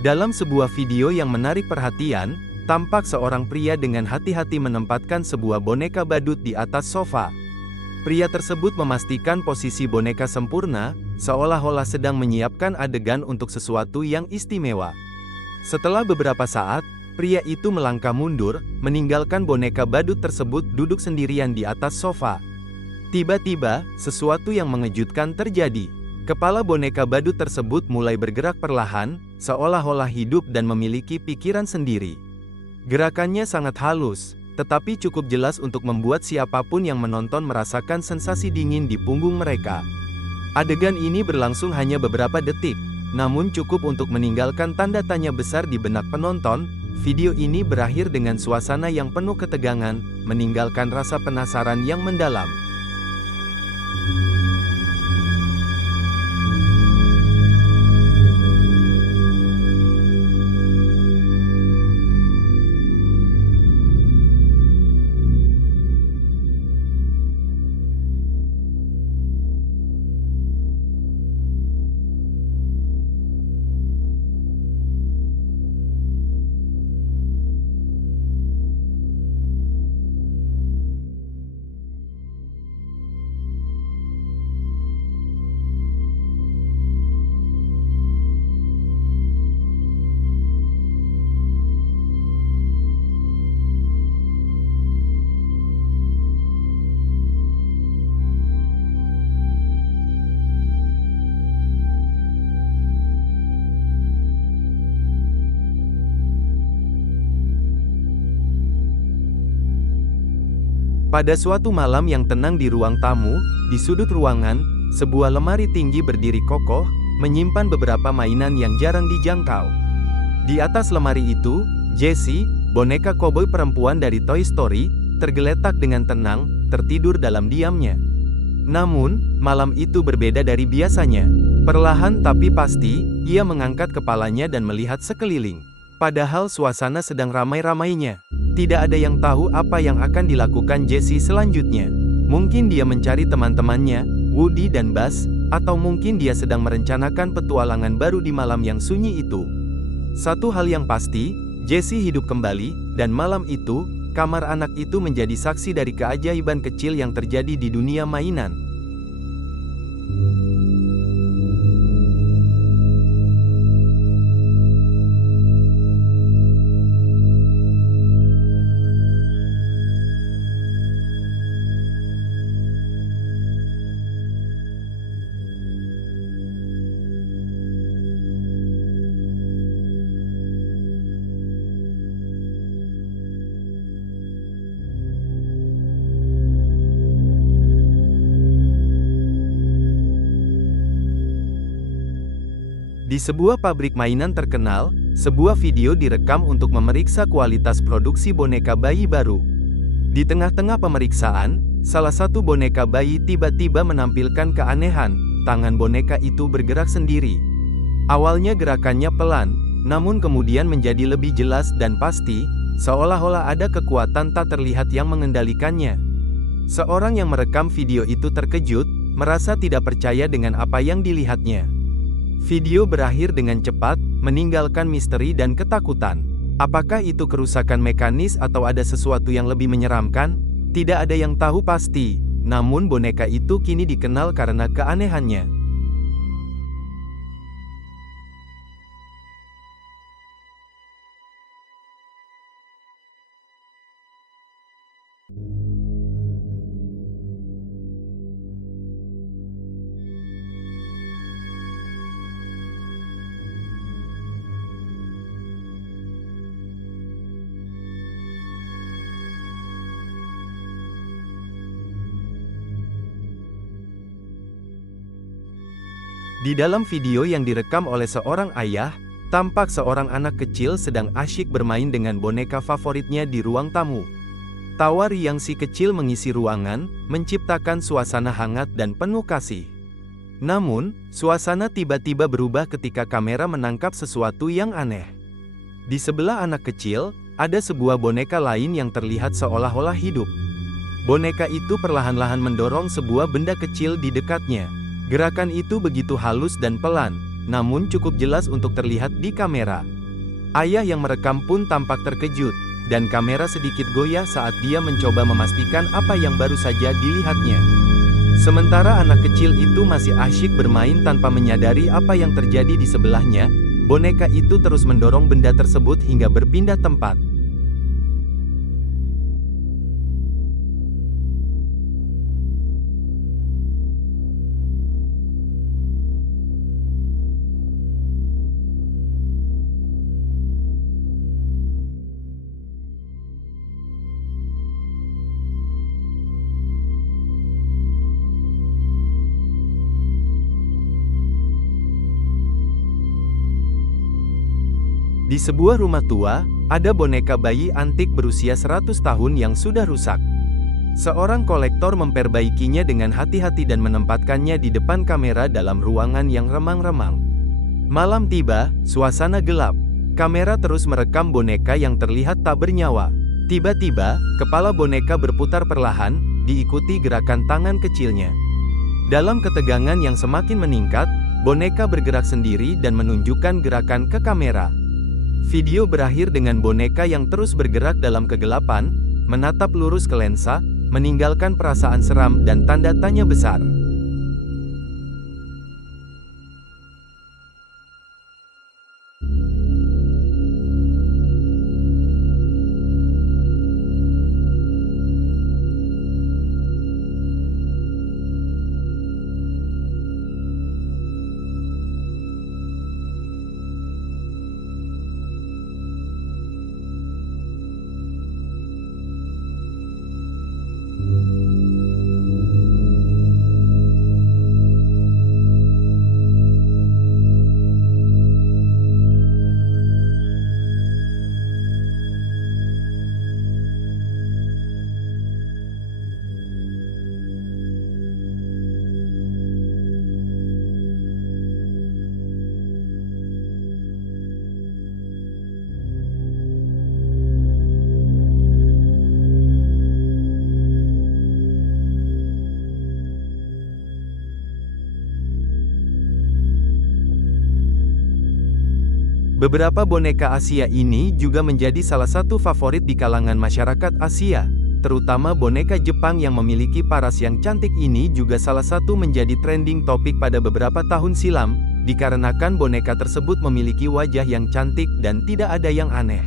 Dalam sebuah video yang menarik perhatian, tampak seorang pria dengan hati-hati menempatkan sebuah boneka badut di atas sofa. Pria tersebut memastikan posisi boneka sempurna, seolah-olah sedang menyiapkan adegan untuk sesuatu yang istimewa. Setelah beberapa saat, pria itu melangkah mundur, meninggalkan boneka badut tersebut duduk sendirian di atas sofa. Tiba-tiba, sesuatu yang mengejutkan terjadi. Kepala boneka badut tersebut mulai bergerak perlahan, seolah-olah hidup dan memiliki pikiran sendiri. Gerakannya sangat halus, tetapi cukup jelas untuk membuat siapapun yang menonton merasakan sensasi dingin di punggung mereka. Adegan ini berlangsung hanya beberapa detik, namun cukup untuk meninggalkan tanda tanya besar di benak penonton. Video ini berakhir dengan suasana yang penuh ketegangan, meninggalkan rasa penasaran yang mendalam. Pada suatu malam yang tenang di ruang tamu, di sudut ruangan, sebuah lemari tinggi berdiri kokoh, menyimpan beberapa mainan yang jarang dijangkau. Di atas lemari itu, Jessie, boneka koboi perempuan dari Toy Story, tergeletak dengan tenang, tertidur dalam diamnya. Namun, malam itu berbeda dari biasanya. Perlahan tapi pasti, ia mengangkat kepalanya dan melihat sekeliling. Padahal suasana sedang ramai-ramainya. Tidak ada yang tahu apa yang akan dilakukan Jessie selanjutnya. Mungkin dia mencari teman-temannya, Woody dan Buzz, atau mungkin dia sedang merencanakan petualangan baru di malam yang sunyi itu. Satu hal yang pasti, Jessie hidup kembali, dan malam itu, kamar anak itu menjadi saksi dari keajaiban kecil yang terjadi di dunia mainan. Di sebuah pabrik mainan terkenal, sebuah video direkam untuk memeriksa kualitas produksi boneka bayi baru. Di tengah-tengah pemeriksaan, salah satu boneka bayi tiba-tiba menampilkan keanehan, tangan boneka itu bergerak sendiri. Awalnya gerakannya pelan, namun kemudian menjadi lebih jelas dan pasti, seolah-olah ada kekuatan tak terlihat yang mengendalikannya. Seorang yang merekam video itu terkejut, merasa tidak percaya dengan apa yang dilihatnya. Video berakhir dengan cepat, meninggalkan misteri dan ketakutan. Apakah itu kerusakan mekanis atau ada sesuatu yang lebih menyeramkan? Tidak ada yang tahu pasti, namun boneka itu kini dikenal karena keanehannya. Di dalam video yang direkam oleh seorang ayah, tampak seorang anak kecil sedang asyik bermain dengan boneka favoritnya di ruang tamu. Tawa riang si kecil mengisi ruangan, menciptakan suasana hangat dan penuh kasih. Namun, suasana tiba-tiba berubah ketika kamera menangkap sesuatu yang aneh. Di sebelah anak kecil, ada sebuah boneka lain yang terlihat seolah-olah hidup. Boneka itu perlahan-lahan mendorong sebuah benda kecil di dekatnya. Gerakan itu begitu halus dan pelan, namun cukup jelas untuk terlihat di kamera. Ayah yang merekam pun tampak terkejut, dan kamera sedikit goyah saat dia mencoba memastikan apa yang baru saja dilihatnya. Sementara anak kecil itu masih asyik bermain tanpa menyadari apa yang terjadi di sebelahnya, boneka itu terus mendorong benda tersebut hingga berpindah tempat. Di sebuah rumah tua, ada boneka bayi antik berusia 100 tahun yang sudah rusak. Seorang kolektor memperbaikinya dengan hati-hati dan menempatkannya di depan kamera dalam ruangan yang remang-remang. Malam tiba, suasana gelap. Kamera terus merekam boneka yang terlihat tak bernyawa. Tiba-tiba, kepala boneka berputar perlahan, diikuti gerakan tangan kecilnya. Dalam ketegangan yang semakin meningkat, boneka bergerak sendiri dan menunjukkan gerakan ke kamera. Video berakhir dengan boneka yang terus bergerak dalam kegelapan, menatap lurus ke lensa, meninggalkan perasaan seram dan tanda tanya besar. Beberapa boneka Asia ini juga menjadi salah satu favorit di kalangan masyarakat Asia, terutama boneka Jepang yang memiliki paras yang cantik ini juga salah satu menjadi trending topik pada beberapa tahun silam, dikarenakan boneka tersebut memiliki wajah yang cantik dan tidak ada yang aneh.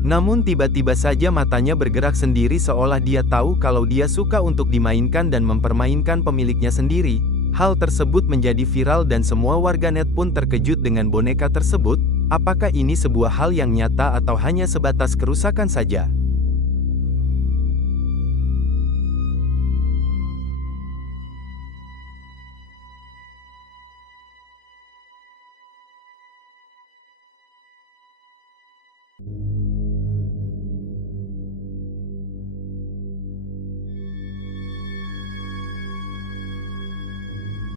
Namun tiba-tiba saja matanya bergerak sendiri seolah dia tahu kalau dia suka untuk dimainkan dan mempermainkan pemiliknya sendiri. Hal tersebut menjadi viral dan semua warganet pun terkejut dengan boneka tersebut. Apakah ini sebuah hal yang nyata atau hanya sebatas kerusakan saja?